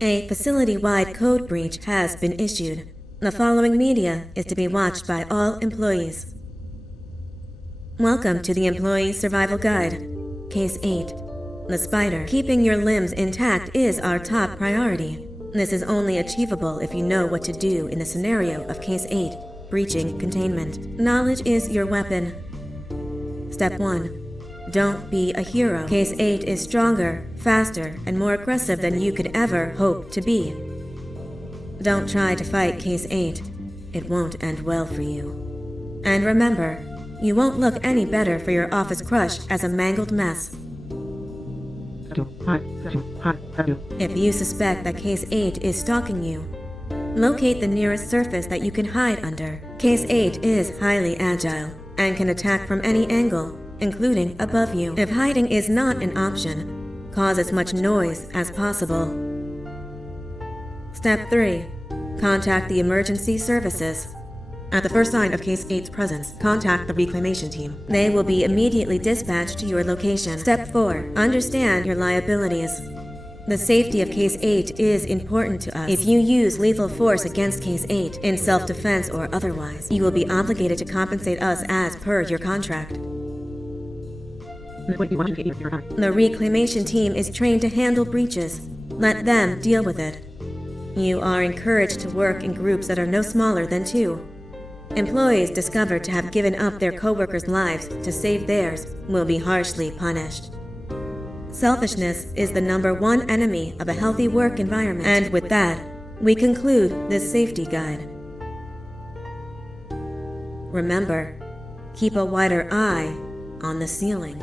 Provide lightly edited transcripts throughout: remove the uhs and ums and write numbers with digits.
A facility-wide code breach has been issued. The following media is to be watched by all employees. Welcome to the Employee Survival Guide. Case 8. The spider. Keeping your limbs intact is our top priority. This is only achievable if you know what to do in the scenario of Case 8, breaching containment. Knowledge is your weapon. Step 1. Don't be a hero. Case 8 is stronger, faster, and more aggressive than you could ever hope to be. Don't try to fight Case 8. It won't end well for you. And remember, you won't look any better for your office crush as a mangled mess. If you suspect that Case 8 is stalking you, locate the nearest surface that you can hide under. Case 8 is highly agile and can attack from any angle, including above you. If hiding is not an option, cause as much noise as possible. Step 3. Contact the emergency services. At the first sign of Case 8's presence, contact the reclamation team. They will be immediately dispatched to your location. Step 4. Understand your liabilities. The safety of Case 8 is important to us. If you use lethal force against Case 8, in self-defense or otherwise, you will be obligated to compensate us as per your contract. The reclamation team is trained to handle breaches. Let them deal with it. You are encouraged to work in groups that are no smaller than 2. Employees discovered to have given up their coworkers' lives to save theirs will be harshly punished. Selfishness is the #1 enemy of a healthy work environment. And with that, we conclude this safety guide. Remember, keep a wider eye on the ceiling.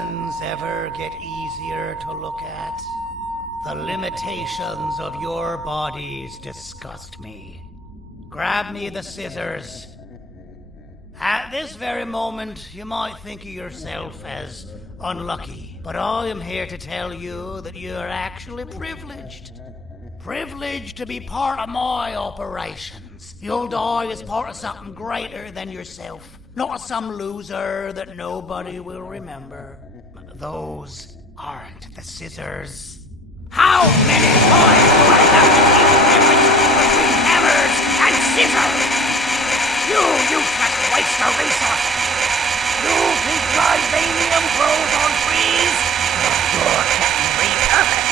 humans ever get easier to look at? The limitations of your bodies disgust me. Grab me the scissors. At this very moment, you might think of yourself as unlucky, but I am here to tell you that you are actually privileged. Privileged to be part of my operations. You'll die as part of something greater than yourself, not as some loser that nobody will remember. Those aren't the scissors. How many times do I have to keep the difference between hammers and scissors? You useless waste of resources! You think vibranium grows on trees? You're getting repurposed!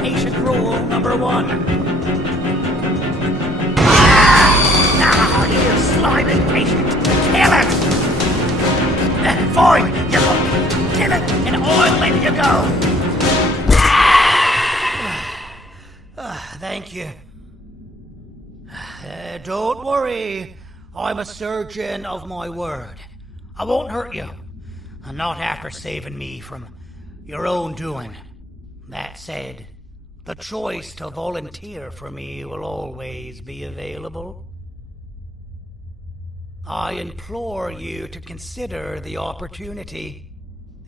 Patient rule number 1. Now, you slimy patient! Kill it! Fine, you go! Kill it, and I'll let you go! Thank you. Don't worry. I'm a surgeon of my word. I won't hurt you. And not after saving me from your own doing. That said, the choice to volunteer for me will always be available. I implore you to consider the opportunity.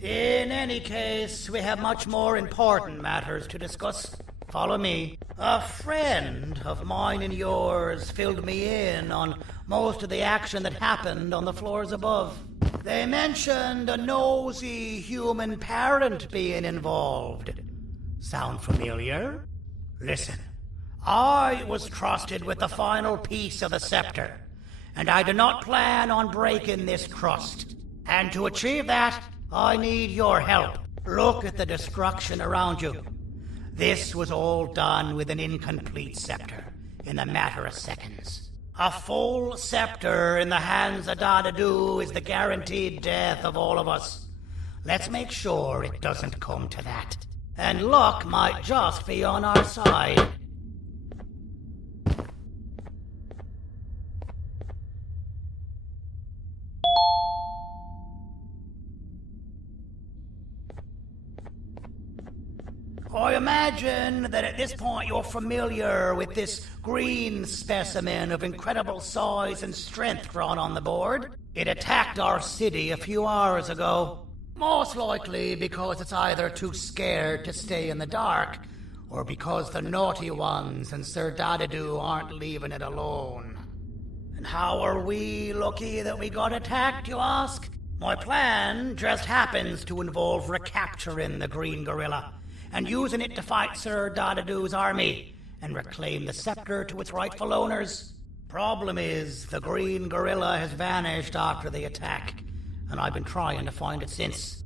In any case, we have much more important matters to discuss. Follow me. A friend of mine and yours filled me in on most of the action that happened on the floors above. They mentioned a nosy human parent being involved. Sound familiar? Listen, I was trusted with the final piece of the scepter, and I do not plan on breaking this trust. And to achieve that, I need your help. Look at the destruction around you. This was all done with an incomplete scepter, in a matter of seconds. A full scepter in the hands of Dadadu is the guaranteed death of all of us. Let's make sure it doesn't come to that. And luck might just be on our side. I imagine that at this point you're familiar with this green specimen of incredible size and strength drawn on the board. It attacked our city a few hours ago. Most likely because it's either too scared to stay in the dark, or because the naughty ones and Sir Dadadu aren't leaving it alone. And how are we lucky that we got attacked, you ask? My plan just happens to involve recapturing the green gorilla, and using it to fight Sir Dadadu's army, and reclaim the scepter to its rightful owners. Problem is, the green gorilla has vanished after the attack, and I've been trying to find it since.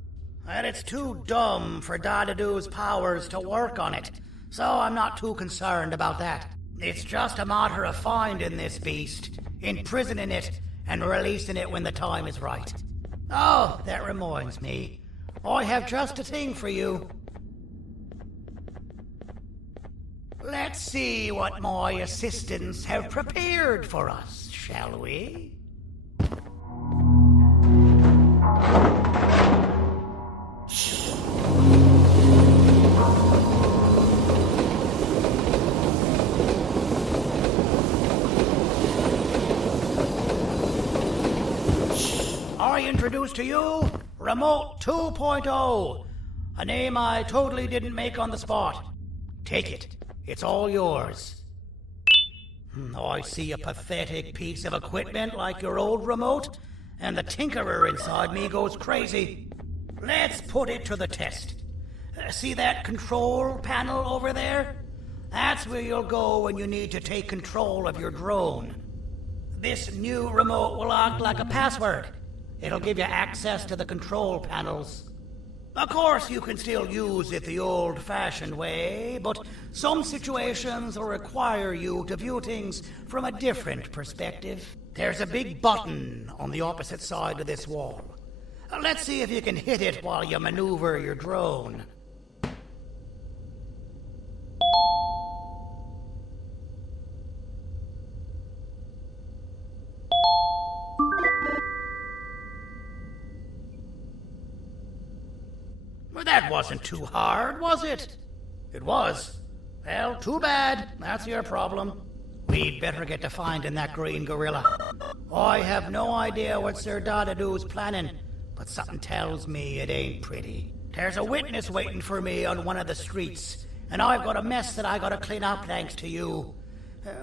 And it's too dumb for Dadadu's powers to work on it, so I'm not too concerned about that. It's just a matter of finding this beast, imprisoning it, and releasing it when the time is right. Oh, that reminds me. I have just a thing for you. Let's see what my assistants have prepared for us, shall we? I introduce to you Remote 2.0, a name I totally didn't make on the spot. Take it. It's all yours. I see a pathetic piece of equipment like your old remote, and the tinkerer inside me goes crazy. Let's put it to the test. See that control panel over there? That's where you'll go when you need to take control of your drone. This new remote will act like a password. It'll give you access to the control panels. Of course, you can still use it the old-fashioned way, but some situations will require you to view things from a different perspective. There's a big button on the opposite side of this wall. Let's see if you can hit it while you maneuver your drone. Well, that wasn't too hard, was it? It was. Well, too bad. That's your problem. We'd better get to finding that green gorilla. I have no idea what Sir Dadadu's planning, but something tells me it ain't pretty. There's a witness waiting for me on one of the streets, and I've got a mess that I gotta clean up thanks to you.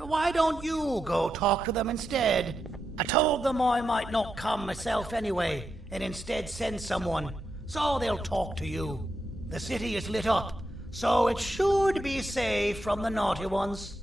Why don't you go talk to them instead? I told them I might not come myself anyway, and instead send someone, so they'll talk to you. The city is lit up, so it should be safe from the naughty ones.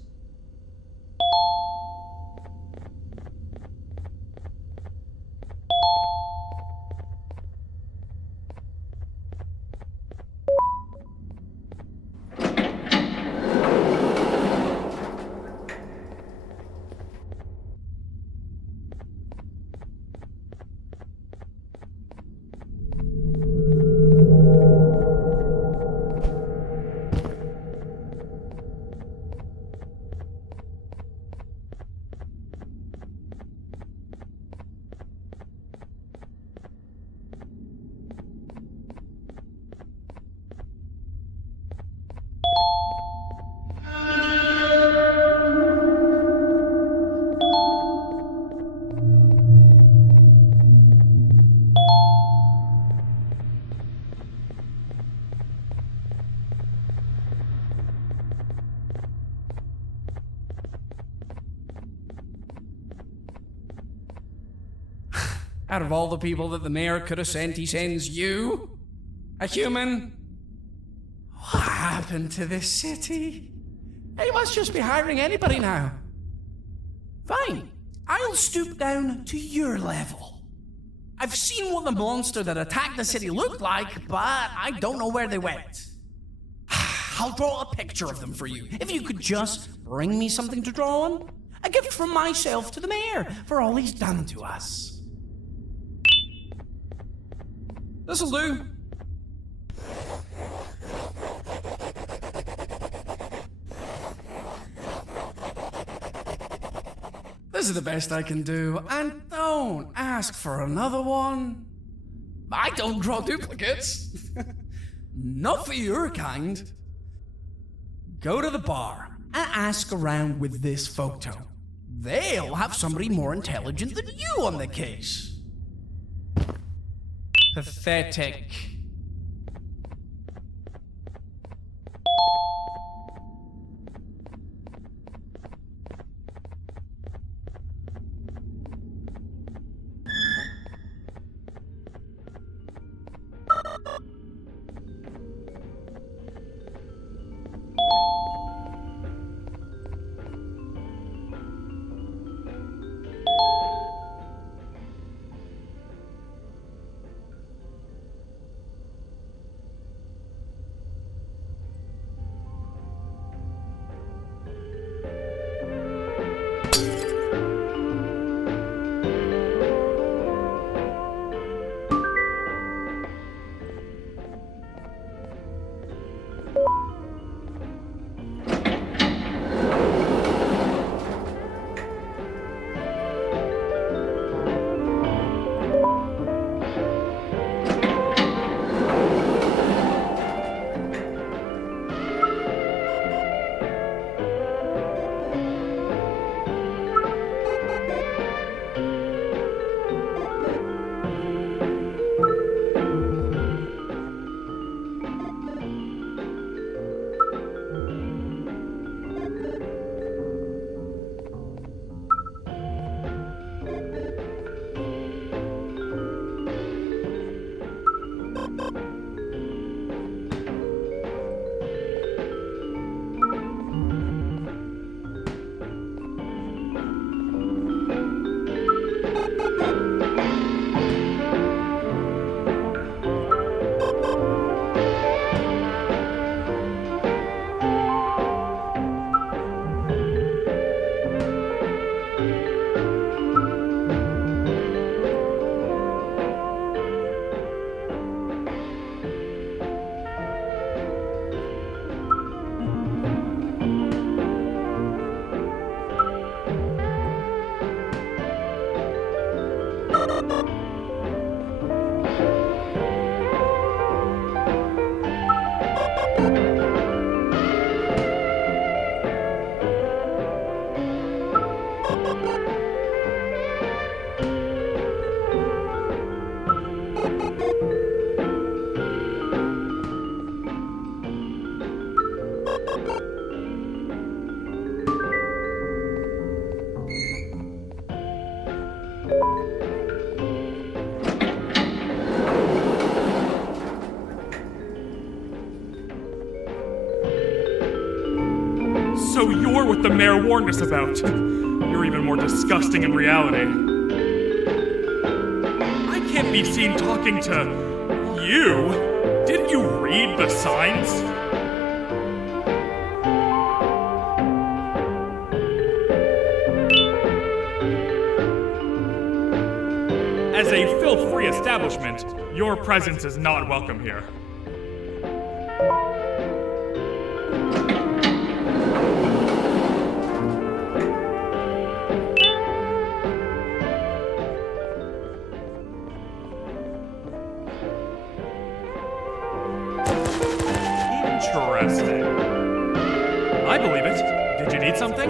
Out of all the people that the mayor could have sent, he sends you? A human? What happened to this city? He must just be hiring anybody now. Fine, I'll stoop down to your level. I've seen what the monster that attacked the city looked like, but I don't know where they went. I'll draw a picture of them for you, if you could just bring me something to draw on. A gift from myself to the mayor for all he's done to us. This'll do. This is the best I can do, and don't ask for another one. I don't draw duplicates. Not for your kind. Go to the bar and ask around with this photo. They'll have somebody more intelligent than you on the case. Pathetic. So you're what the mayor warned us about. You're even more disgusting in reality. I can't be seen talking to you. Didn't you read the signs? As a filth-free establishment, your presence is not welcome here. Interesting. I believe it. Did you need something?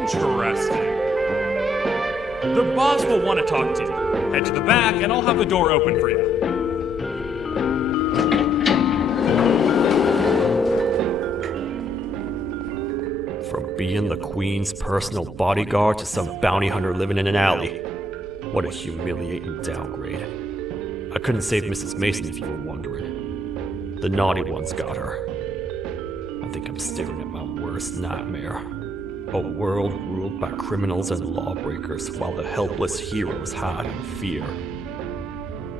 Interesting. The boss will want to talk to you. Head to the back and I'll have the door open for you. From being the Queen's personal bodyguard to some bounty hunter living in an alley. What a humiliating downgrade. I couldn't save Mrs. Mason if you were wondering. The naughty ones got her. I think I'm staring at my worst nightmare. A world ruled by criminals and lawbreakers while the helpless heroes hide in fear.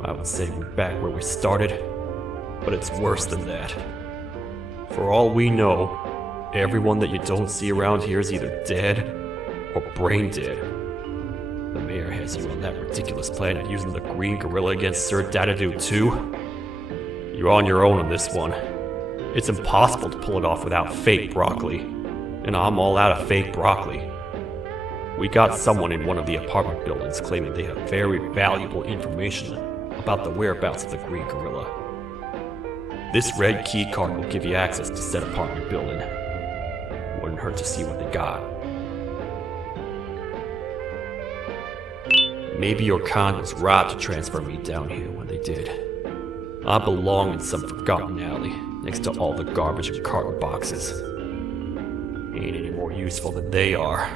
I would say we're back where we started, but it's worse than that. For all we know, everyone that you don't see around here is either dead or brain dead. The mayor has you on that ridiculous plan of using the green gorilla against Sir Dadadoo too. You're on your own on this one. It's impossible to pull it off without fake broccoli. And I'm all out of fake broccoli. We got someone in one of the apartment buildings claiming they have very valuable information about the whereabouts of the green gorilla. This red key card will give you access to said apartment building. Wouldn't hurt to see what they got. Maybe your con was right to transfer me down here when they did. I belong in some forgotten alley, next to all the garbage and carton boxes. Ain't any more useful than they are.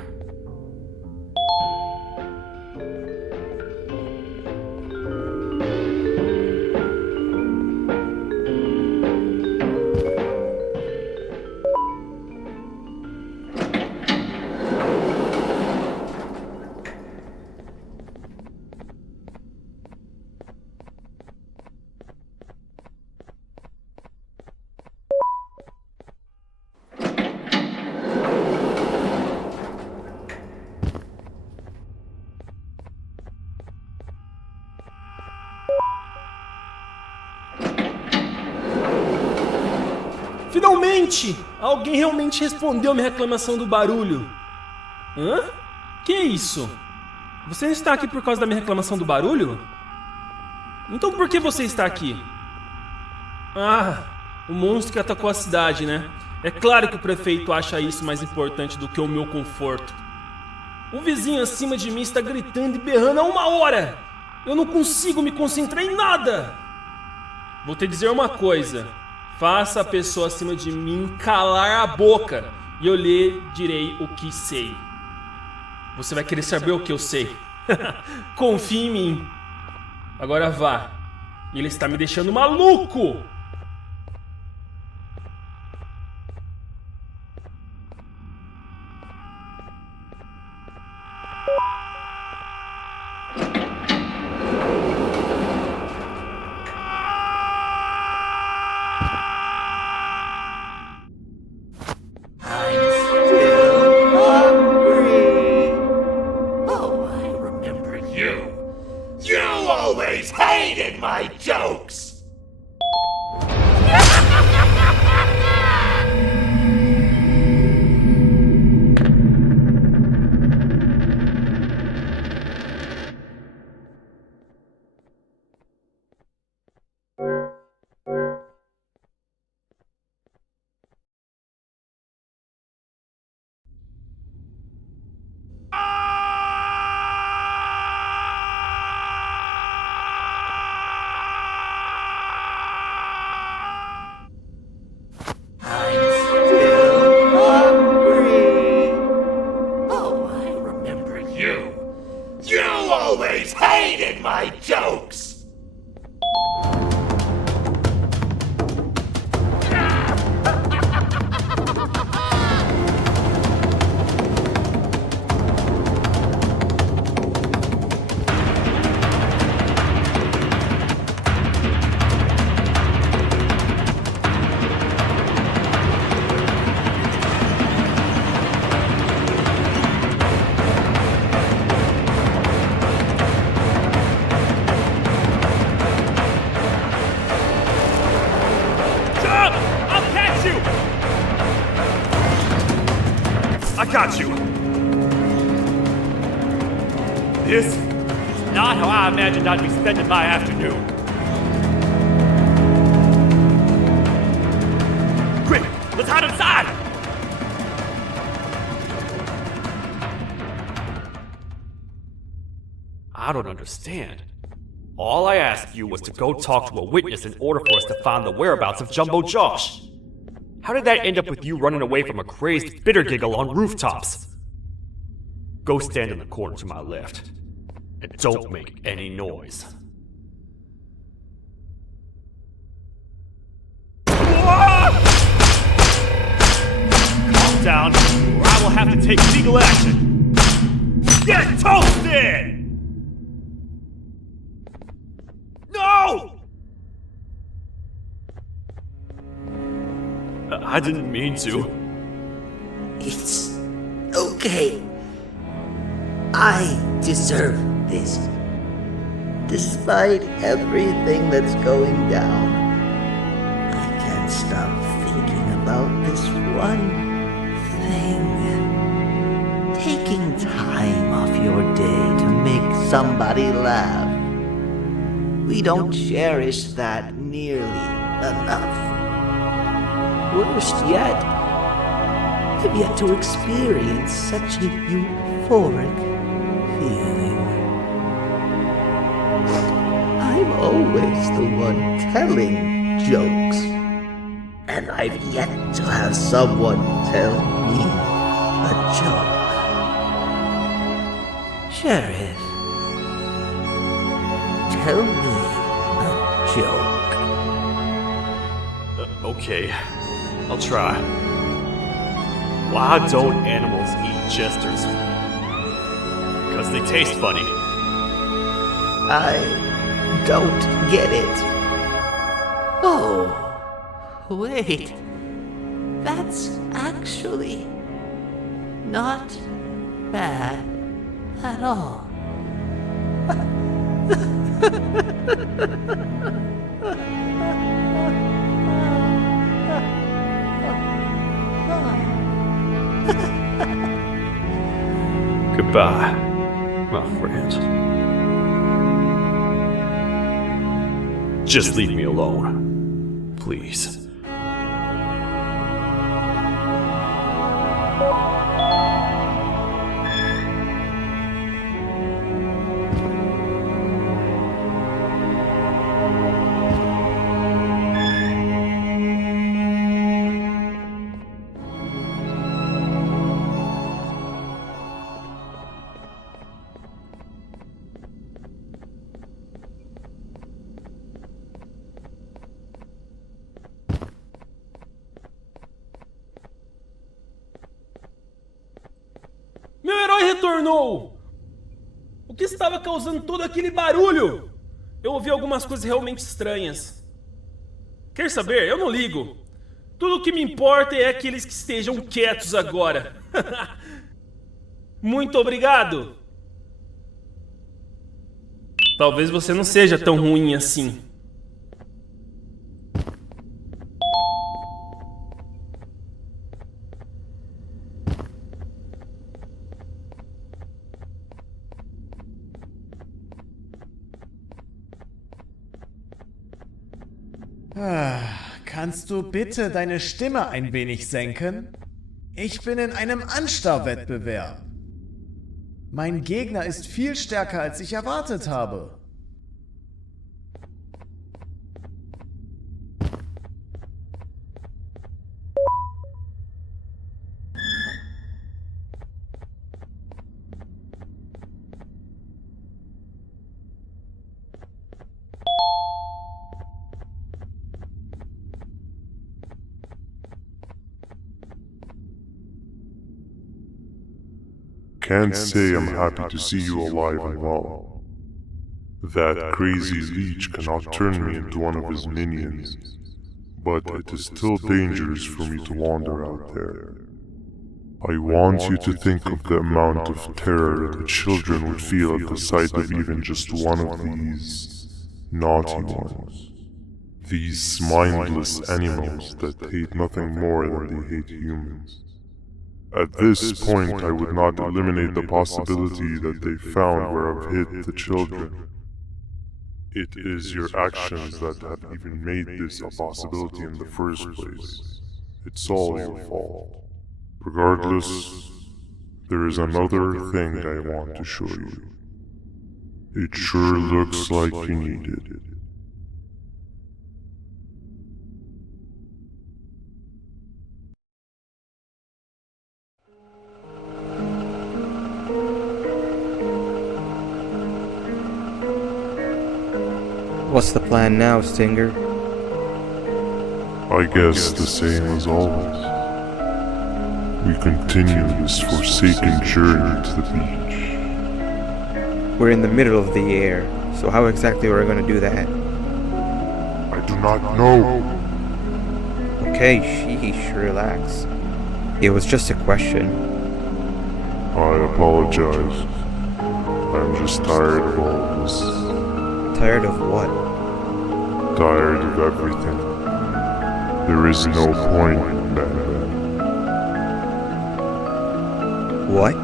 Finalmente! Alguém realmente respondeu minha reclamação do barulho. Hã? Que é isso? Você não está aqui por causa da minha reclamação do barulho? Então por que você está aqui? Ah, o monstro que atacou a cidade, né? É claro que o prefeito acha isso mais importante do que o meu conforto. O vizinho acima de mim está gritando e berrando há 1 hora! Eu não consigo me concentrar em nada! Vou te dizer uma coisa. Faça a pessoa acima de mim calar a boca e eu lhe direi o que sei. Você vai querer saber o que eu sei. Confie em mim. Agora vá. Ele está me deixando maluco! My jokes! always hated my jokes! Jump! I'll catch you! I got you. This is not how I imagined I'd be spending my afternoon. Quick, let's hide inside! I don't understand. All I asked you was to go talk to a witness in order for us to find the whereabouts of Jumbo Josh. How did that end up with you running away from a crazed bitter giggle on rooftops? Go stand in the corner to my left. And don't make any noise. Calm down, or I will have to take legal action. Get toasted! No! I didn't mean to. It's okay. I deserve this. Despite everything that's going down, I can't stop thinking about this one thing. Taking time off your day to make somebody laugh. We don't cherish that nearly enough. Worst yet, I've yet to experience such a euphoric feeling. I'm always the one telling jokes, and I've yet to have someone tell me a joke. Sheriff, tell me a joke. Okay, I'll try. Why don't animals eat jesters? Because they taste funny. I don't get it. Oh, wait. That's actually not bad at all. Goodbye, my friend. Just leave me alone, please. Meu herói retornou! O que estava causando todo aquele barulho? Eu ouvi algumas coisas realmente estranhas. Quer saber? Eu não ligo. Tudo o que me importa é aqueles que estejam quietos agora. Muito obrigado! Talvez você não seja tão ruim assim. Kannst du bitte deine Stimme ein wenig senken? Ich bin in einem Anstarrwettbewerb. Mein Gegner ist viel stärker, als ich erwartet habe. can't say I'm happy to see you alive and well. That crazy leech cannot turn me into one of his minions, but it is still dangerous for me to wander out there. I want you to think of the amount of terror that children would feel at the sight of even just one of these naughty ones. These mindless animals that hate nothing more than they hate humans. At this point, I would not eliminate the possibility that they found where I've hid the children. It is your actions that have even made this a possibility in the first place. It's all your fault. Regardless, there is another thing I want to show you. It sure looks like you need it. What's the plan now, Stinger? I guess the same as always. We continue this forsaken journey to the beach. We're in the middle of the air, so how exactly are we going to do that? I do not know. Okay, sheesh, relax. It was just a question. I apologize. I'm just tired of all this. Tired of what? Tired of everything. There is no point, Banban. What?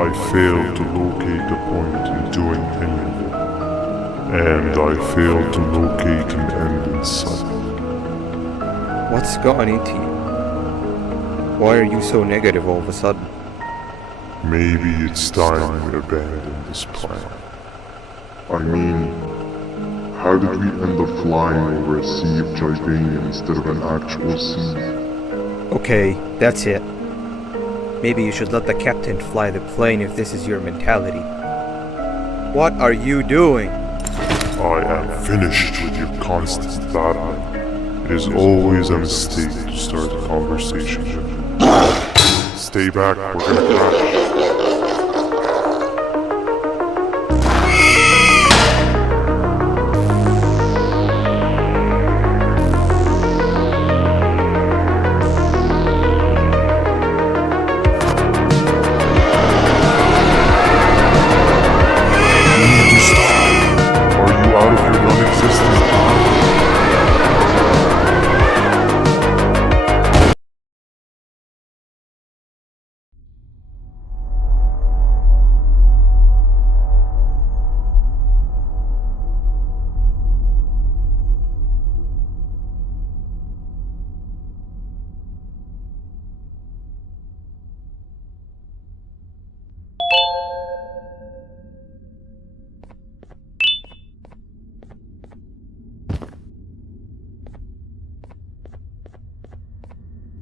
I failed to locate a point in doing any of it. And I failed to locate an end in sight. What's gotten into you? Why are you so negative all of a sudden? Maybe it's time we abandon this plan. I mean, how did we end up flying over a sea of Gibania instead of an actual sea? Okay, that's it. Maybe you should let the captain fly the plane if this is your mentality. What are you doing? I am finished with your constant battling. It is always a mistake to start a conversation. Stay back, we're gonna crash.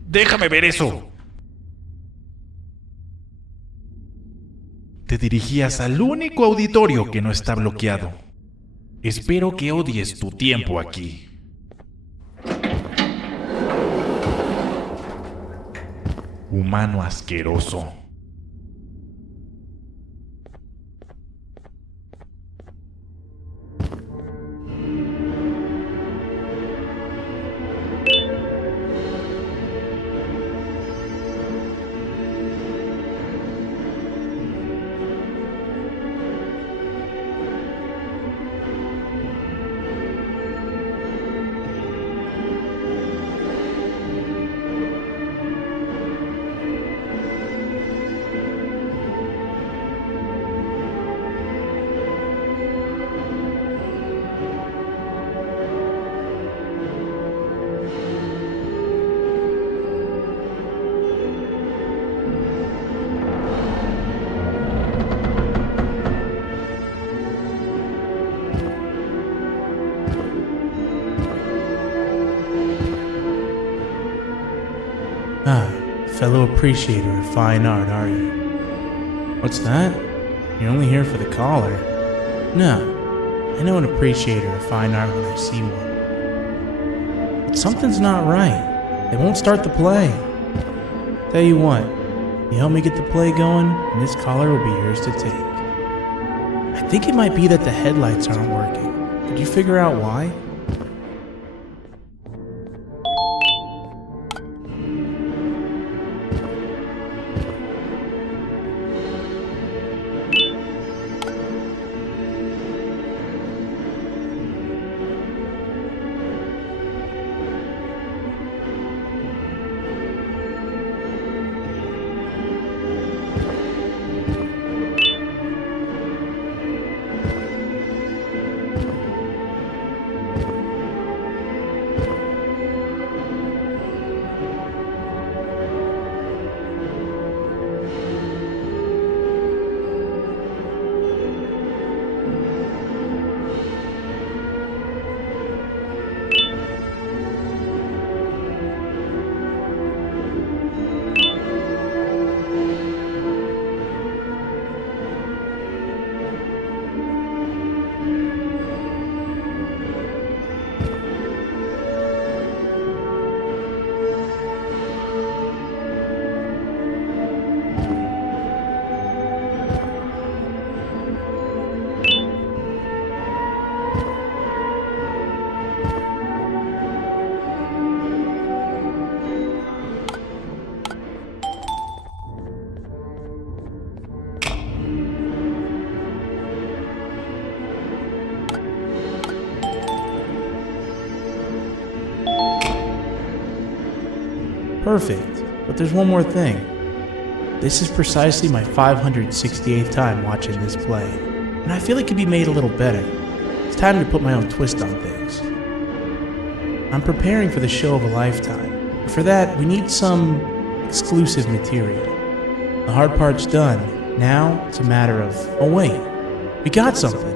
Déjame ver eso. Te dirigías al único auditorio que no está bloqueado. Espero que odies tu tiempo aquí. Humano asqueroso. Fellow appreciator of fine art, are you? What's that? You're only here for the collar. No, I know an appreciator of fine art when I see one. But something's not right. They won't start the play. Tell you what, You help me get the play going, and this collar will be yours to take. I think it might be that the headlights aren't working. Could you figure out why? Perfect, but there's one more thing. This is precisely my 568th time watching this play, and I feel it could be made a little better. It's time to put my own twist on things. I'm preparing for the show of a lifetime, but for that we need some exclusive material. The hard part's done. Now it's a matter of, oh wait, we got something.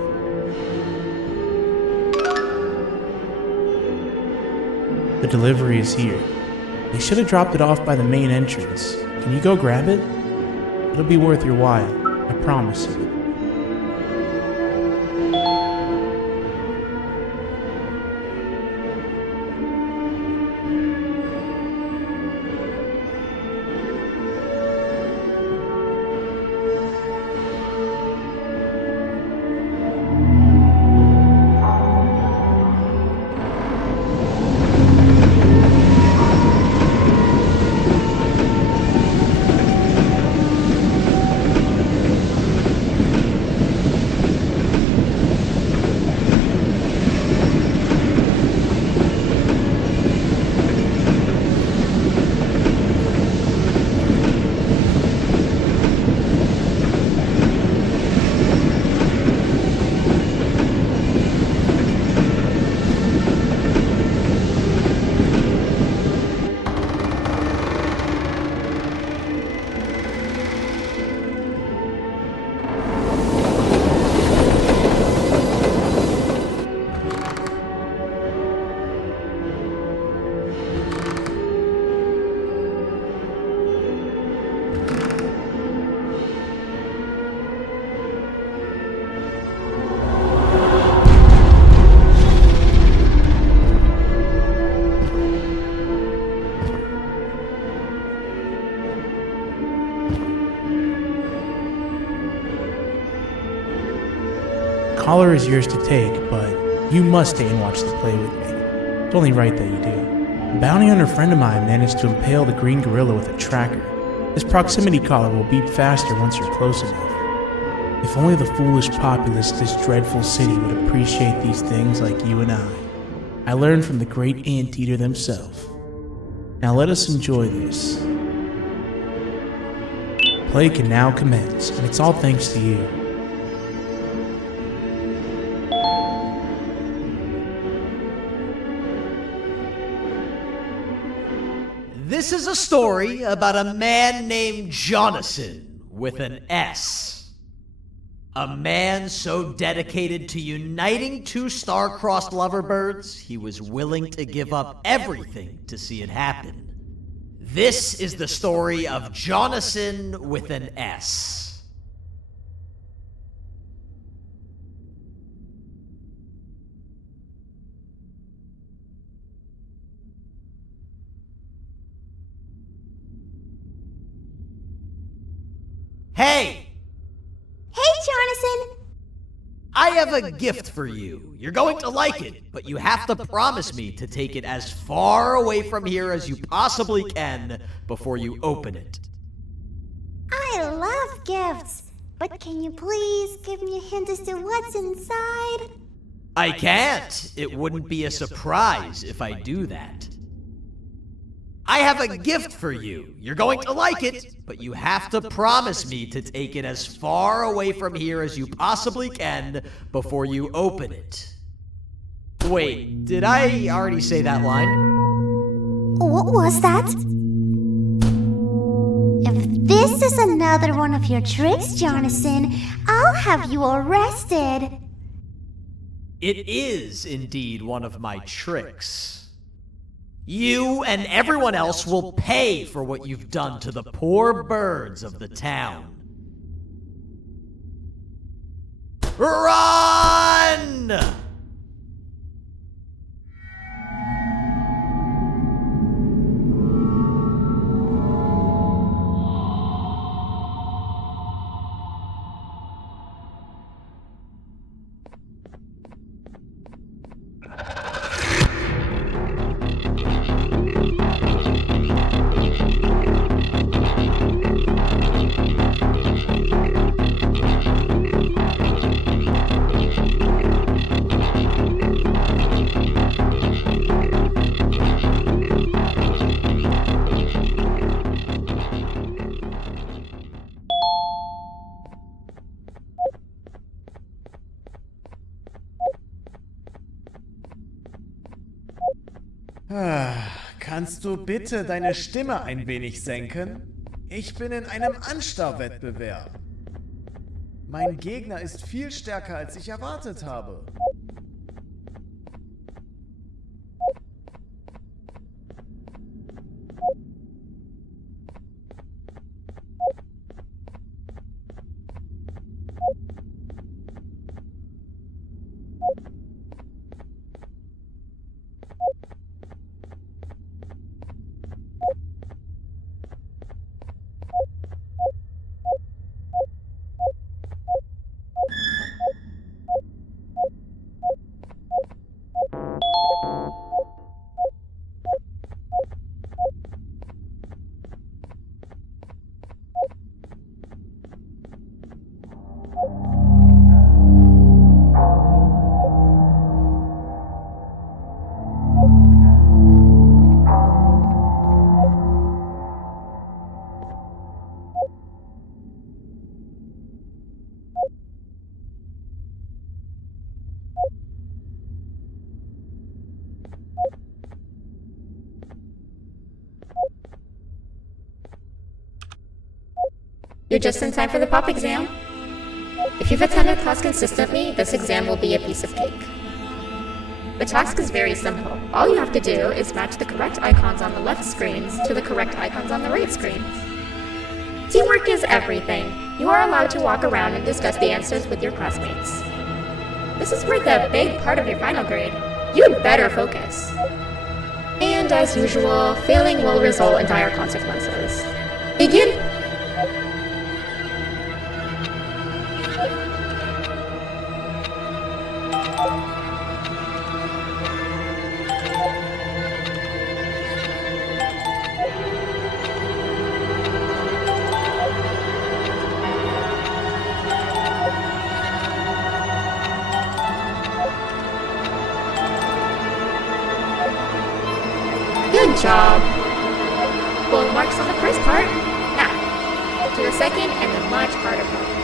The delivery is here. They should have dropped it off by the main entrance. Can you go grab it? It'll be worth your while, I promise you. Collar is yours to take, but you must stay and watch the play with me. It's only right that you do. A bounty hunter friend of mine managed to impale the green gorilla with a tracker. This proximity collar will beep faster once you're close enough. If only the foolish populace of this dreadful city would appreciate these things like you and I. I learned from the great anteater themselves. Now let us enjoy this. Play can now commence, and it's all thanks to you. This is a story about a man named Jonathan with an S. A man so dedicated to uniting two star-crossed loverbirds, he was willing to give up everything to see it happen. This is the story of Jonathan with an S. Hey! Hey, Jonathan! I have a gift for you. You're going to like it, but you have to promise me to take it as far away from here as you possibly can before you open it. I love gifts, but can you please give me a hint as to what's inside? I can't. It wouldn't be a surprise if I do that. I have a gift for you. You're going to like it, but you have to promise me to take it as far away from here as you possibly can before you open it. Wait, did I already say that line? What was that? If this is another one of your tricks, Jonathan, I'll have you arrested. It is indeed one of my tricks. You and everyone else will pay for what you've done to the poor birds of the town. Run! Kannst du bitte deine Stimme ein wenig senken? Ich bin in einem Anstarrwettbewerb. Mein Gegner ist viel stärker, als ich erwartet habe. You're just in time for the pop exam. If you've attended class consistently, this exam will be a piece of cake. The task is very simple. All you have to do is match the correct icons on the left screens to the correct icons on the right screens. Teamwork is everything. You are allowed to walk around and discuss the answers with your classmates. This is worth a big part of your final grade. You'd better focus. And as usual, failing will result in dire consequences. Begin! Good job. Full marks on the first part. Now, to the second and the much harder part.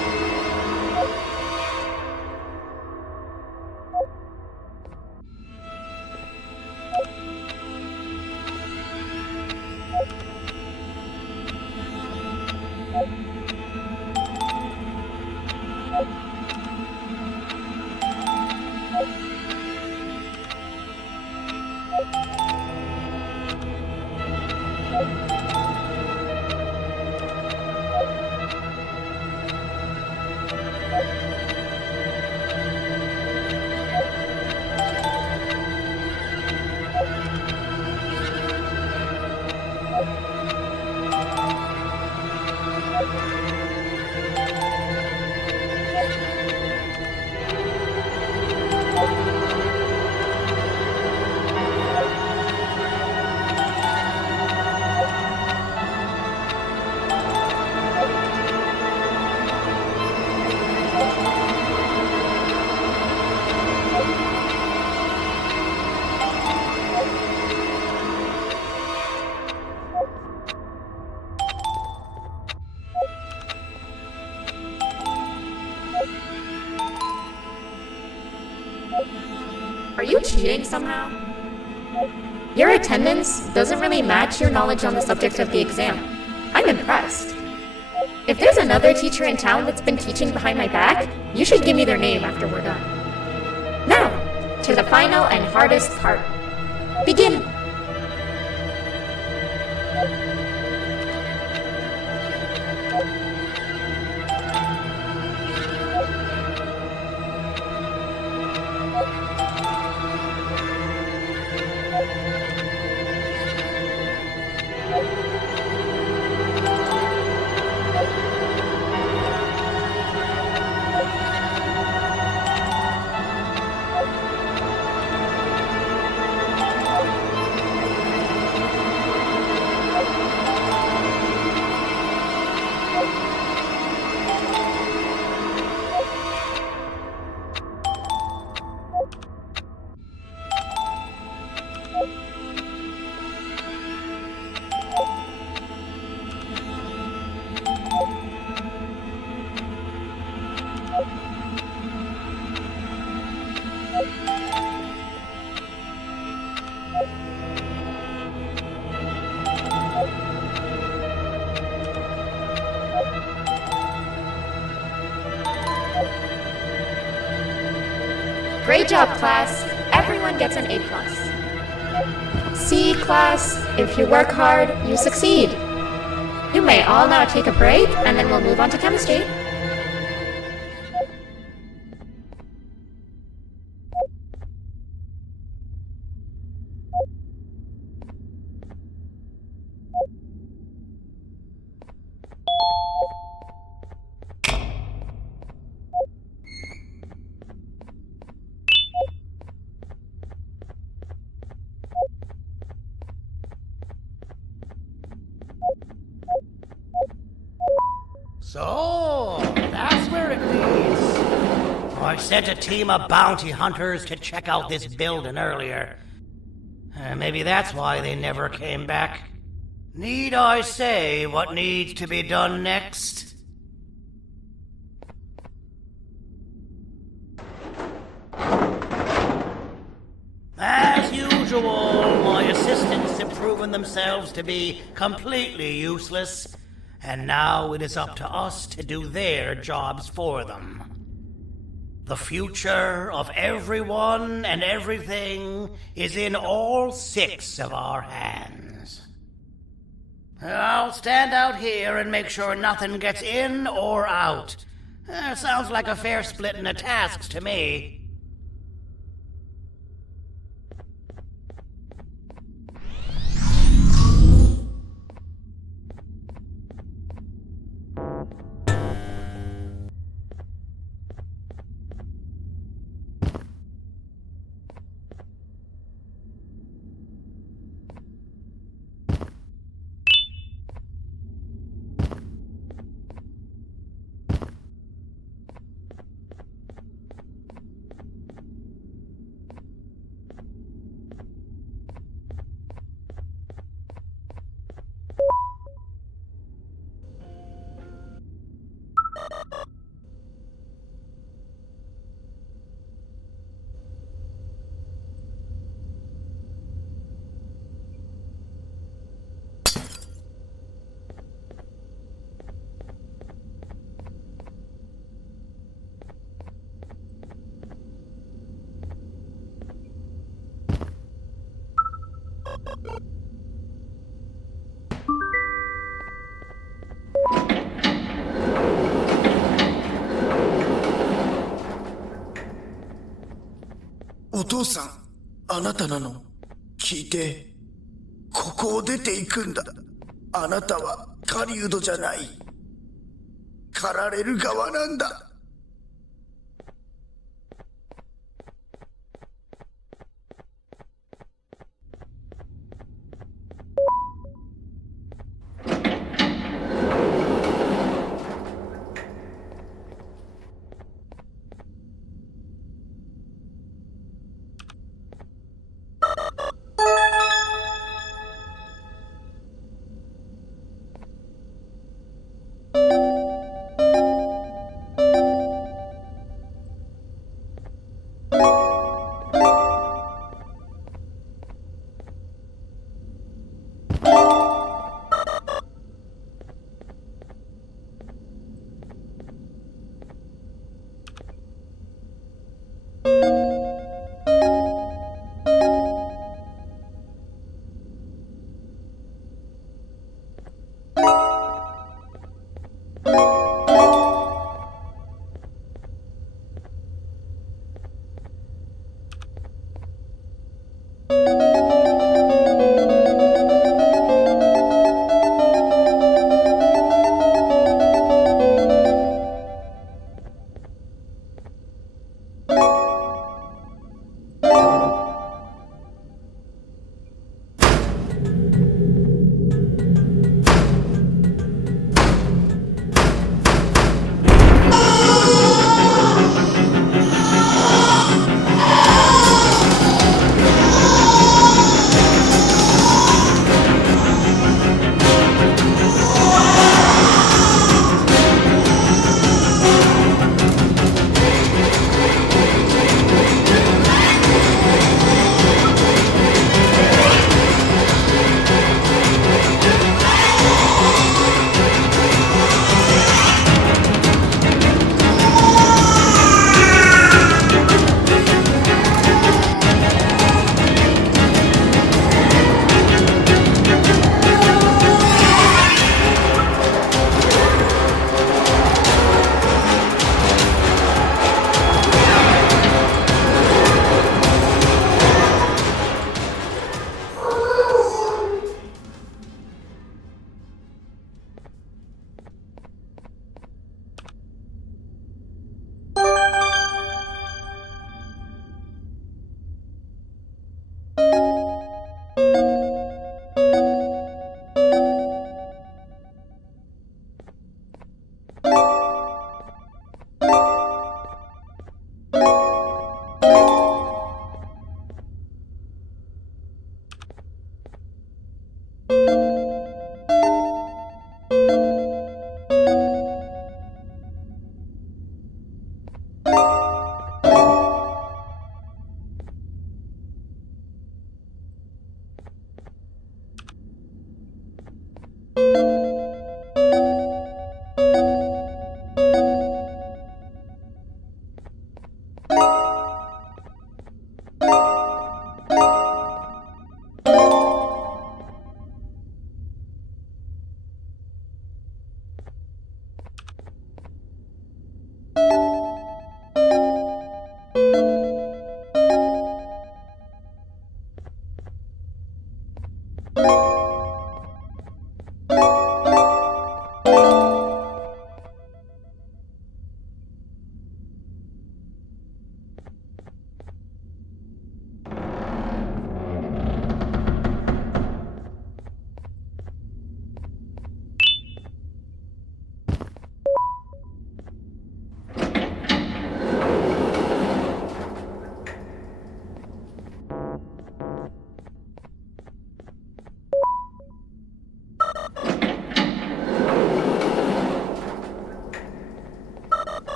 you cheating somehow? Your attendance doesn't really match your knowledge on the subject of the exam. I'm impressed. If there's another teacher in town that's been teaching behind my back, you should give me their name after we're done. Now, to the final and hardest part. Begin! Great job, class. Everyone gets an A+. C, class. If you work hard, you succeed. You may all now take a break, and then we'll move on to chemistry. So, that's where it leads. I sent a team of bounty hunters to check out this building earlier. Maybe that's why they never came back. Need I say what needs to be done next? As usual, my assistants have proven themselves to be completely useless, and now it is up to us to do their jobs for them. The future of everyone and everything is in all 6 of our hands. I'll stand out here and make sure nothing gets in or out. Sounds like a fair splitting of tasks to me.お父さん、あなたなの？聞いて、ここを出ていくんだ。あなたは狩人じゃない。狩られる側なんだ。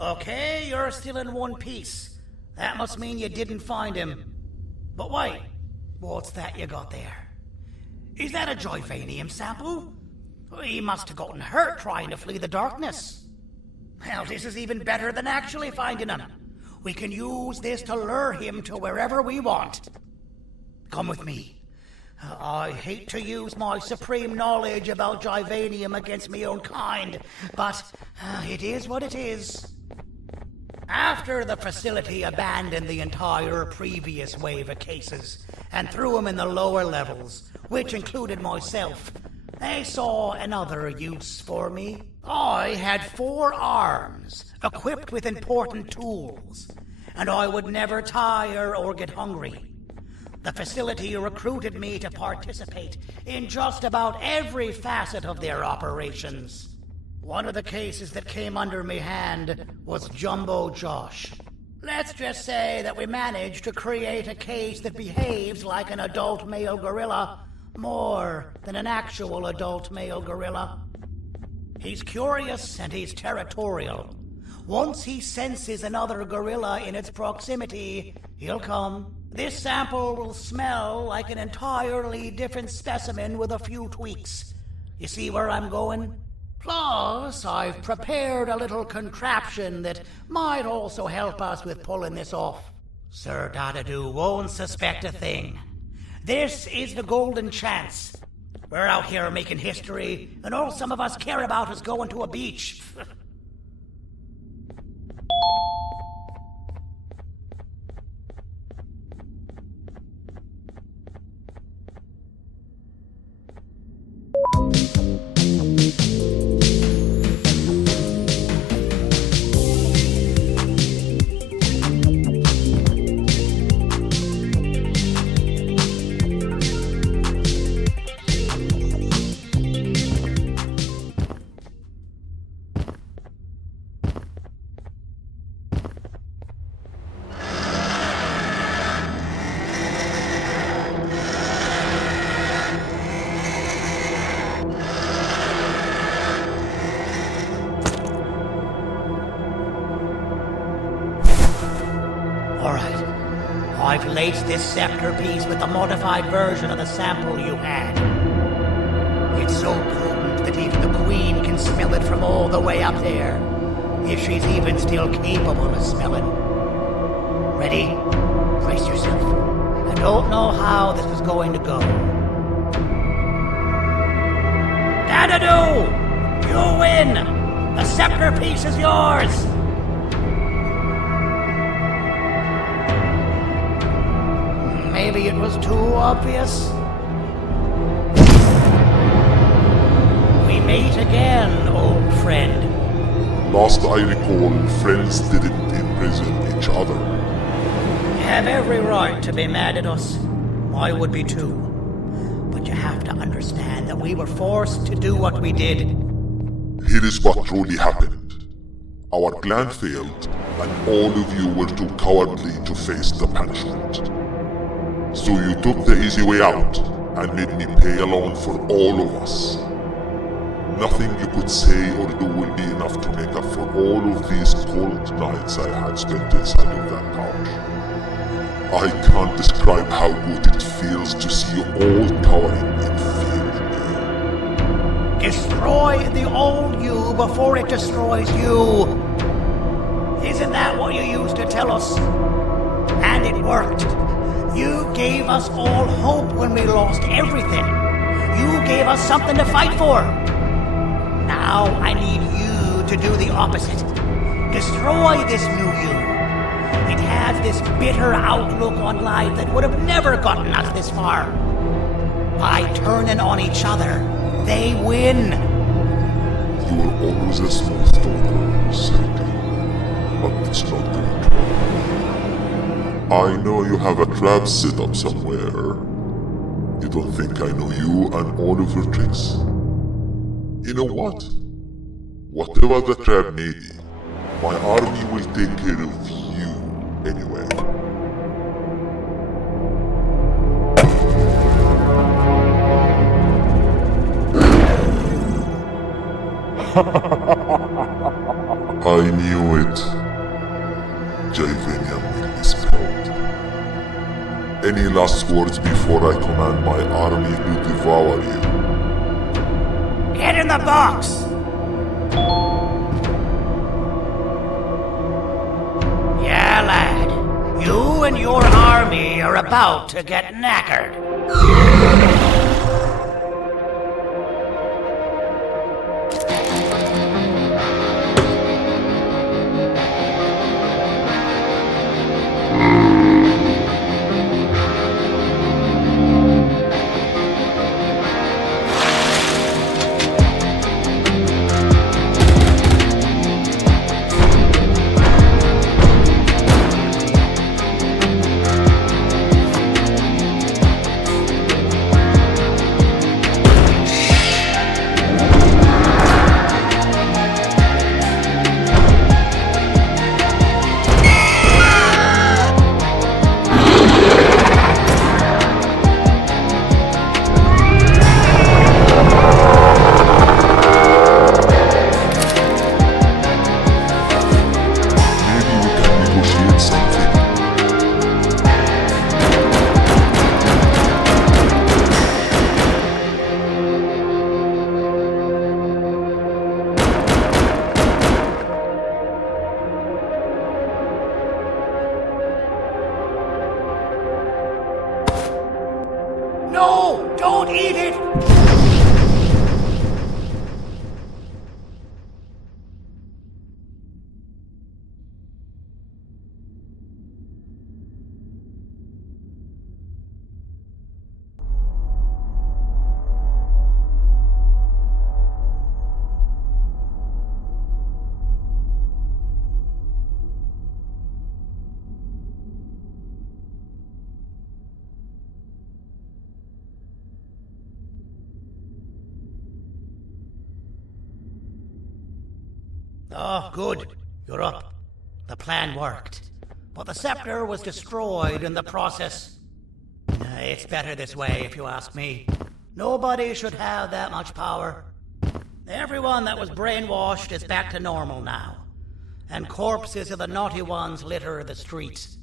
Okay, you're still in one piece. That must mean you didn't find him. But wait, what's that you got there? Is that a Joyvanium sample? He must have gotten hurt trying to flee the darkness. Well, this is even better than actually finding him. We can use this to lure him to wherever we want. Come with me. I hate to use my supreme knowledge about Joyvanium against my own kind, but it is what it is. After the facility abandoned the entire previous wave of cases and threw them in the lower levels, which included myself, they saw another use for me. I had 4 arms, equipped with important tools, and I would never tire or get hungry. The facility recruited me to participate in just about every facet of their operations. One of the cases that came under me hand was Jumbo Josh. Let's just say that we managed to create a case that behaves like an adult male gorilla, more than an actual adult male gorilla. He's curious and he's territorial. Once he senses another gorilla in its proximity, he'll come. This sample will smell like an entirely different specimen with a few tweaks. You see where I'm going? Plus, I've prepared a little contraption that might also help us with pulling this off. Sir Dadadoo won't suspect a thing. This is the golden chance. We're out here making history, and all some of us care about is going to a beach. I've laced this scepter piece with the modified version of the sample you had. It's so potent that even the Queen can smell it from all the way up there, if she's even still capable of smelling. Ready? Brace yourself. I don't know how this is going to go. Dadadoo! You win! The scepter piece is yours! Maybe it was too obvious. We meet again, old friend. Last I recall, friends didn't imprison each other. You have every right to be mad at us. I would be too. But you have to understand that we were forced to do what we did. Here is what truly happened. Our plan failed, and all of you were too cowardly to face the punishment. So you took the easy way out, and made me pay alone for all of us. Nothing you could say or do will be enough to make up for all of these cold nights I had spent inside of that pouch. I can't describe how good it feels to see you all cowering in fear. Destroy the old you before it destroys you. Isn't that what you used to tell us? And it worked. You gave us all hope when we lost everything. You gave us something to fight for. Now I need you to do the opposite. Destroy this new you. It has this bitter outlook on life that would have never gotten us this far. By turning on each other, they win. You were always a smooth talker, Sergei, but it's not going to work. I know you have a trap set up somewhere. You don't think I know you and all of your tricks? You know what? Whatever the trap may be, my army will take care of you anyway. I knew it. Javanium will be spelled. Any last words before I command my army to devour you? Get in the box! Yeah, lad. You and your army are about to get knackered. No! Don't eat it! Oh, good. You're up. The plan worked. But the scepter was destroyed in the process. It's better this way, if you ask me. Nobody should have that much power. Everyone that was brainwashed is back to normal now. And corpses of the naughty ones litter the streets.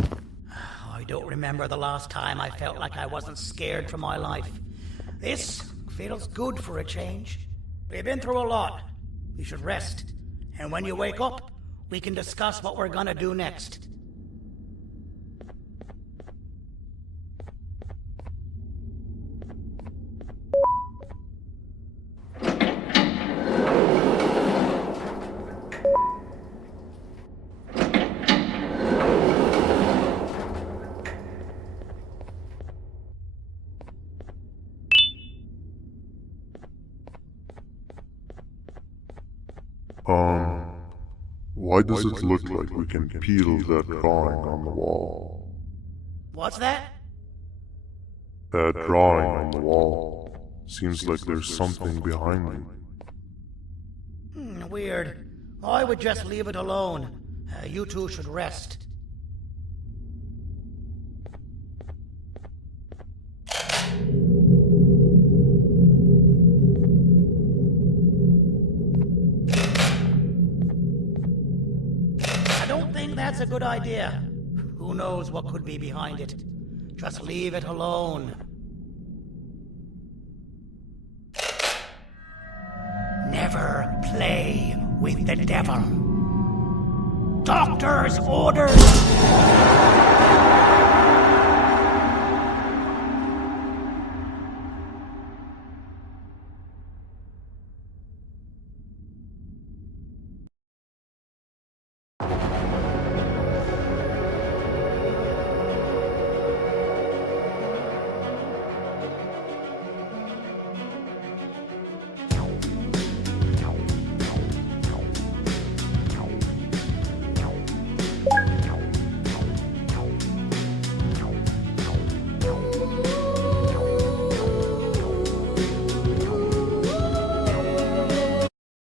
I don't remember the last time I felt like I wasn't scared for my life. This feels good for a change. We've been through a lot. We should rest. And when you wake up, we can discuss what we're gonna do next. Why does it look like we can peel that drawing on the wall? What's that? That drawing on the wall. Seems like there's something behind it. Weird. I would just leave it alone. You two should rest. I don't think that's a good idea. Who knows what could be behind it? Just leave it alone. Never play with the devil. Doctor's orders!